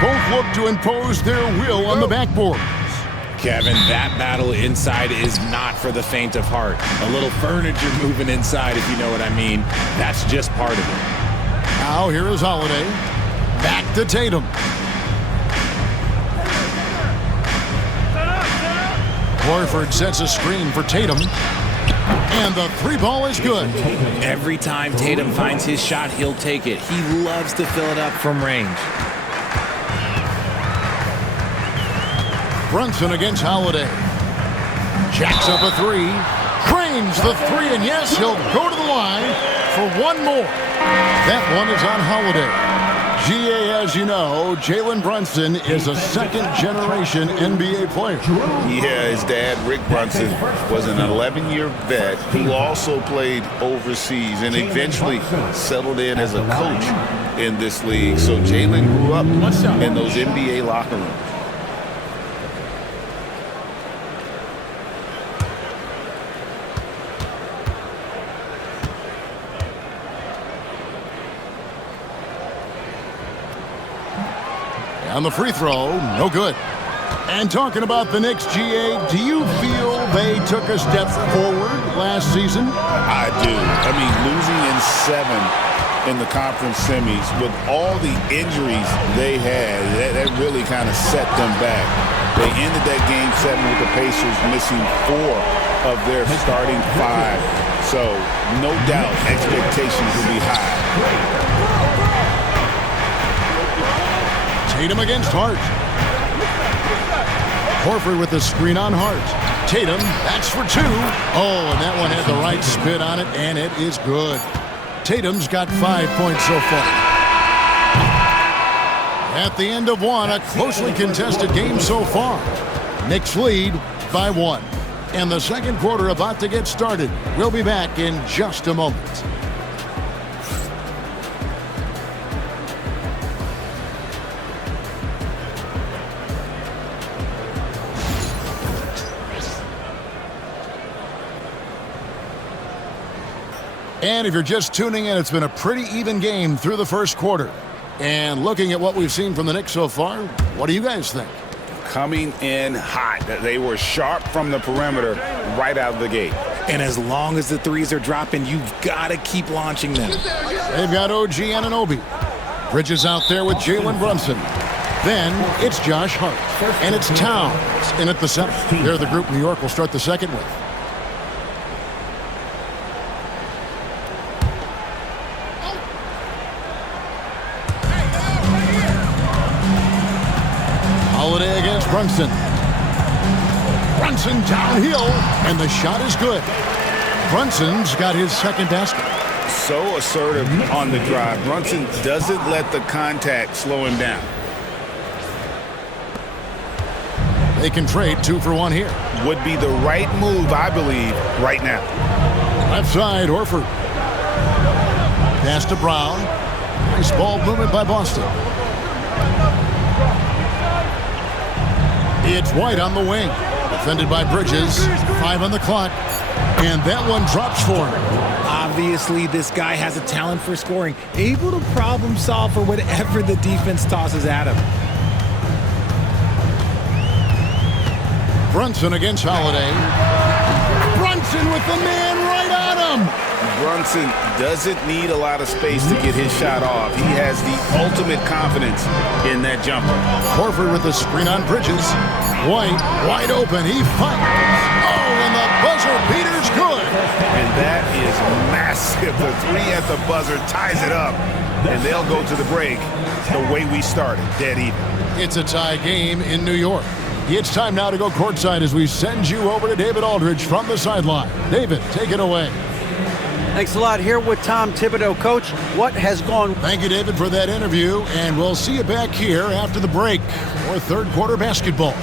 both look to impose their will on the backboard. Kevin, that battle inside is not for the faint of heart. A little furniture moving inside, if you know what I mean. That's just part of it. Now here is Holiday. Back to Tatum. Horford sets a screen for Tatum. And the three ball is good. Every time Tatum finds his shot, he'll take it. He loves to fill it up from range. Brunson against Holiday. Jacks up a three. Cranes the three, and yes, he'll go to the line for one more. That one is on Holiday. GA, as you know, Jalen Brunson is a second-generation NBA player. Yeah, his dad, Rick Brunson, was an 11-year vet who also played overseas and eventually settled in as a coach in this league. So Jalen grew up in those NBA locker rooms. On the free throw, no good. And talking about the Knicks, GA, do you feel they took a step forward last season? I do. I mean, losing in 7 in the conference semis with all the injuries they had, that really kind of set them back. They ended that game 7 with the Pacers missing 4 of their starting 5. So, no doubt, expectations will be high. Tatum against Hart. Horford with the screen on Hart. Tatum, that's for 2. Oh, and that one had the right spin on it, and it is good. Tatum's got 5 points so far. At the end of one, a closely contested game so far. Knicks lead by 1. And the second quarter about to get started. We'll be back in just a moment. And if you're just tuning in, it's been a pretty even game through the first quarter. And looking at what we've seen from the Knicks so far, what do you guys think? Coming in hot. They were sharp from the perimeter right out of the gate. And as long as the threes are dropping, you've got to keep launching them. They've got OG Anunoby. Bridges out there with Jalen Brunson. Then it's Josh Hart. And it's Towns in at the center. They're the group New York will start the second with. Holiday against Brunson. Brunson downhill, and the shot is good. Brunson's got his second basket. So assertive on the drive. Brunson doesn't let the contact slow him down. They can trade 2 for 1 here. Would be the right move, I believe, right now. Left side, Horford. Pass to Brown. Nice ball movement by Boston. It's White on the wing. Defended by Bridges. 5 on the clock. And that one drops for him. Obviously, this guy has a talent for scoring. Able to problem solve for whatever the defense tosses at him. Brunson against Holiday. Brunson with the man right on him. Brunson doesn't need a lot of space to get his shot off. He has the ultimate confidence in that jumper. Horford with the screen on Bridges. White, wide open. He fires. Oh, and the buzzer beater's good. And that is massive. The 3 at the buzzer ties it up. And they'll go to the break the way we started, dead even. It's a tie game in New York. It's time now to go courtside as we send you over to David Aldridge from the sideline. David, take it away. Thanks a lot. Here with Tom Thibodeau. Coach, what has gone? Thank you, David, for that interview, and we'll see you back here after the break for third quarter basketball.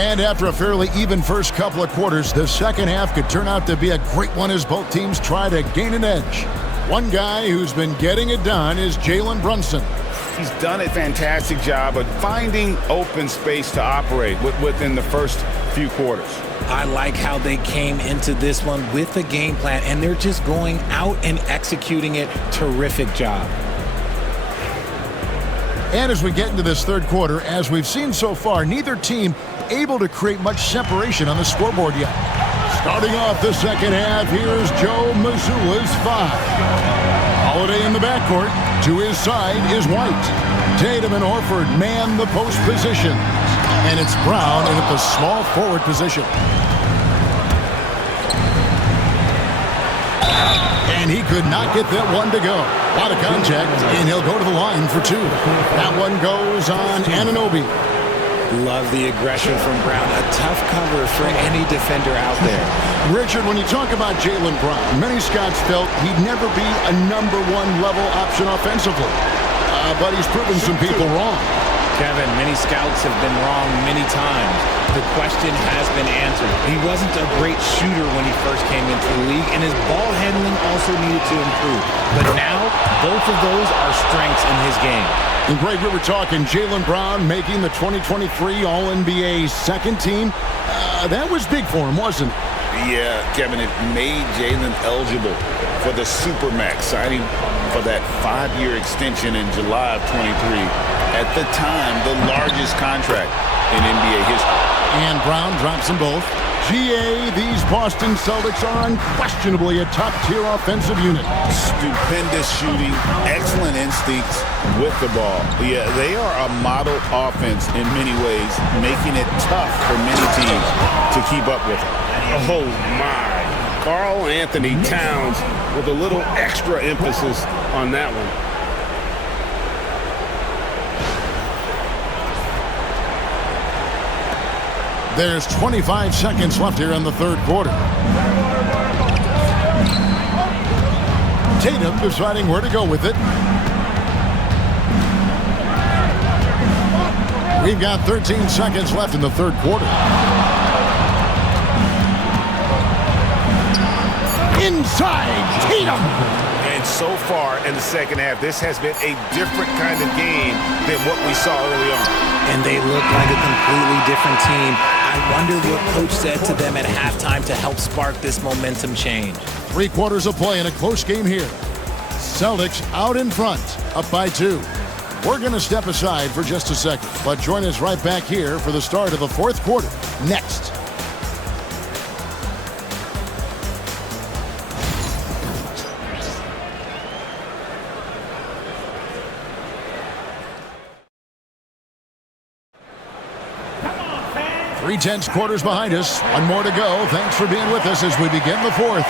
And after a fairly even first couple of quarters, the second half could turn out to be a great one as both teams try to gain an edge. One guy who's been getting it done is Jalen Brunson. He's done a fantastic job of finding open space to operate within the first few quarters. I like how they came into this one with a game plan, and they're just going out and executing it. Terrific job. And as we get into this third quarter, as we've seen so far, neither team able to create much separation on the scoreboard yet. Starting off the second half, here's Joe Mazzulla's 5. Holiday in the backcourt. To his side is White. Tatum and Horford man the post positions. And it's Brown in at the small forward position. And he could not get that one to go. A lot of contact, and he'll go to the line for 2. That one goes on Anunoby. Love the aggression from Brown. A tough cover for any defender out there. Richard, when you talk about Jalen Brown, many scouts felt he'd never be a number 1 level option offensively. But he's proven some people wrong. Kevin, many scouts have been wrong many times. The question has been answered. He wasn't a great shooter when he first came into the league, and his ball handling also needed to improve. But now, both of those are strengths in his game. And Greg, we were talking Jalen Brown making the 2023 All-NBA second team. That was big for him, wasn't it? Yeah, Kevin, it made Jalen eligible for the Supermax, signing for that 5-year extension in July of 23. At the time, the largest contract in NBA history. And Brown drops them both. GA, these Boston Celtics are unquestionably a top-tier offensive unit. Stupendous shooting, excellent instincts with the ball. Yeah, they are a model offense in many ways, making it tough for many teams to keep up with them. Oh, my. Karl Anthony Towns with a little extra emphasis on that one. There's 25 seconds left here in the third quarter. Tatum deciding where to go with it. We've got 13 seconds left in the third quarter. Inside, Tatum! And so far in the second half, this has been a different kind of game than what we saw early on. And they look like a completely different team. I wonder what coach said to them at halftime to help spark this momentum change. 3 quarters of play in a close game here. Celtics out in front, up by 2. We're going to step aside for just a second, but join us right back here for the start of the fourth quarter next. Three-tenths quarters behind us. One more to go. Thanks for being with us as we begin the fourth.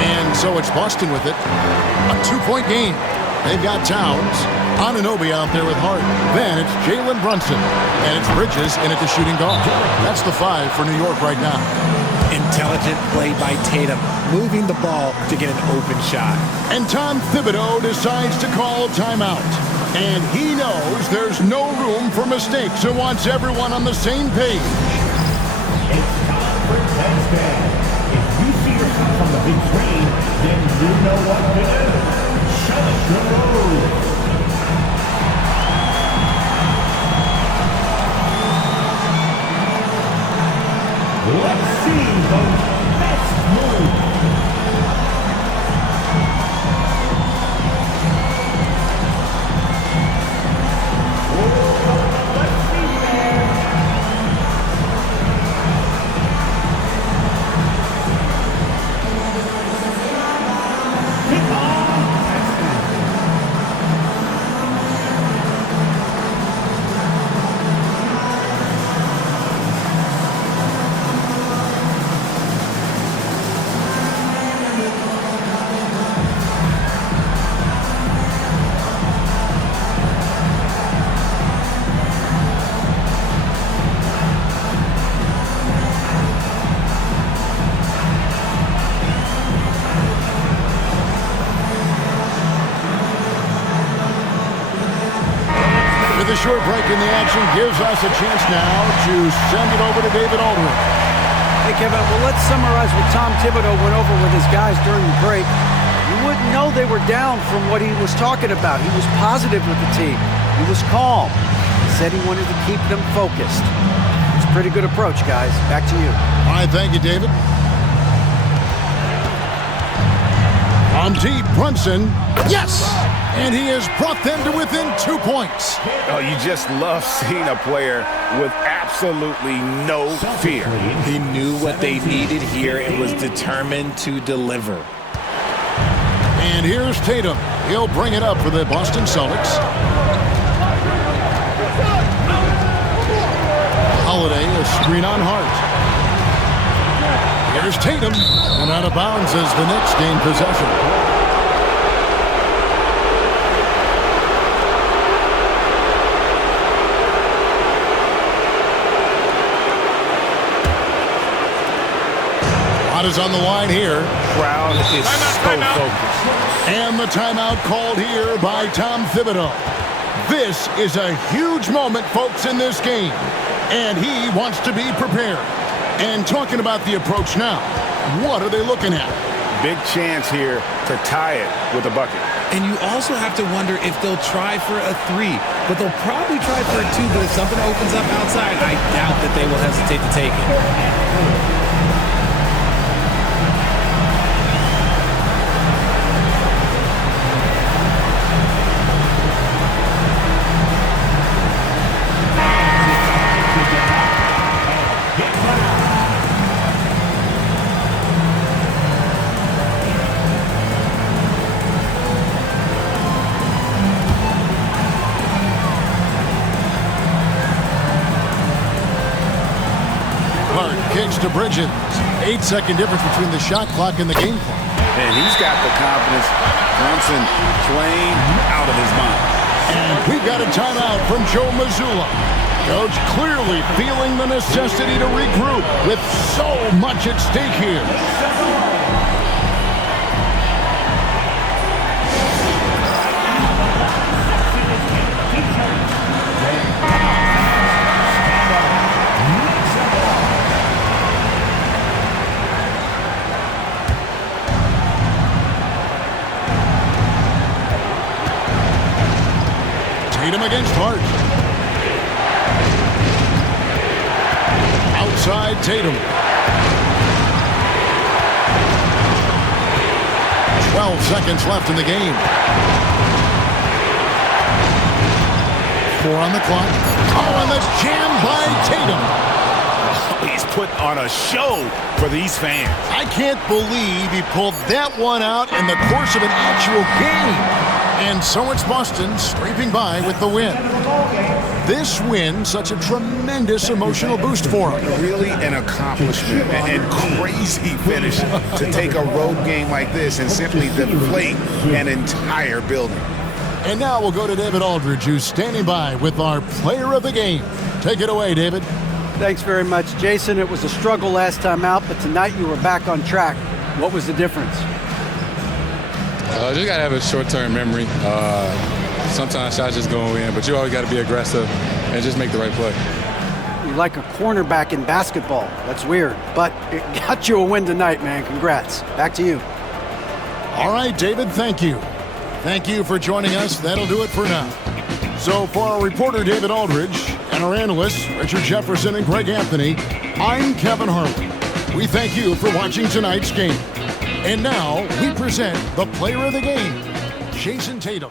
And so it's Boston with it. A 2-point game. They've got Towns. Anunoby out there with Hart. Then it's Jalen Brunson. And it's Bridges in at the shooting guard. That's the 5 for New York right now. Intelligent play by Tatum, moving the ball to get an open shot. And Tom Thibodeau decides to call timeout. And he knows there's no room for mistakes and wants everyone on the same page. It's time for touchdown. If you see yourself on the big screen, then you know what to do. Show us the road. Let's see those best moves. short break in the action gives us a chance now to send it over to David Aldridge. Hey, Kevin, well, let's summarize what Tom Thibodeau went over with his guys during the break. You wouldn't know they were down from what he was talking about. He was positive with the team. He was calm. He said he wanted to keep them focused. It's a pretty good approach, guys. Back to you. All right, thank you, David. On deep, Brunson. Yes! And he has brought them to within 2 points. Oh, you just love seeing a player with absolutely no fear. He knew what they needed here and was determined to deliver. And here's Tatum. He'll bring it up for the Boston Celtics. Holiday, a screen on Hart. Here's Tatum. And out of bounds as the Knicks gain possession. Is on the line here. Crowd is so focused. And the timeout called here by Tom Thibodeau. This is a huge moment, folks, in this game. And he wants to be prepared. And talking about the approach now, what are they looking at? Big chance here to tie it with a bucket. And you also have to wonder if they'll try for a 3. But they'll probably try for a 2. But if something opens up outside, I doubt that they will hesitate to take it. To Bridges. 8-second difference between the shot clock and the game clock. And he's got the confidence. Brunson playing out of his mind. And we've got a timeout from Joe Mazzulla. Coach clearly feeling the necessity to regroup with so much at stake here. Tatum against Hart. Outside Tatum. 12 seconds left in the game. 4 on the clock. Oh, and the jam by Tatum. He's put on a show for these fans. I can't believe he pulled that one out in the course of an actual game. And so it's Boston scraping by with the win. This win, such a tremendous emotional boost for him. Really an accomplishment and crazy finish to take a road game like this and simply deflate an entire building. And now we'll go to David Aldridge, who's standing by with our player of the game. Take it away, David. Thanks very much, Jason. It was a struggle last time out, but tonight you were back on track. What was the difference? Just got to have a short-term memory. Sometimes shots just go in, but you always got to be aggressive and just make the right play. You're like a cornerback in basketball. That's weird, but it got you a win tonight, man. Congrats. Back to you. All right, David, thank you. Thank you for joining us. That'll do it for now. So for our reporter, David Aldridge, and our analysts, Richard Jefferson and Greg Anthony, I'm Kevin Harlan. We thank you for watching tonight's game. And now we present the player of the game, Jason Tatum.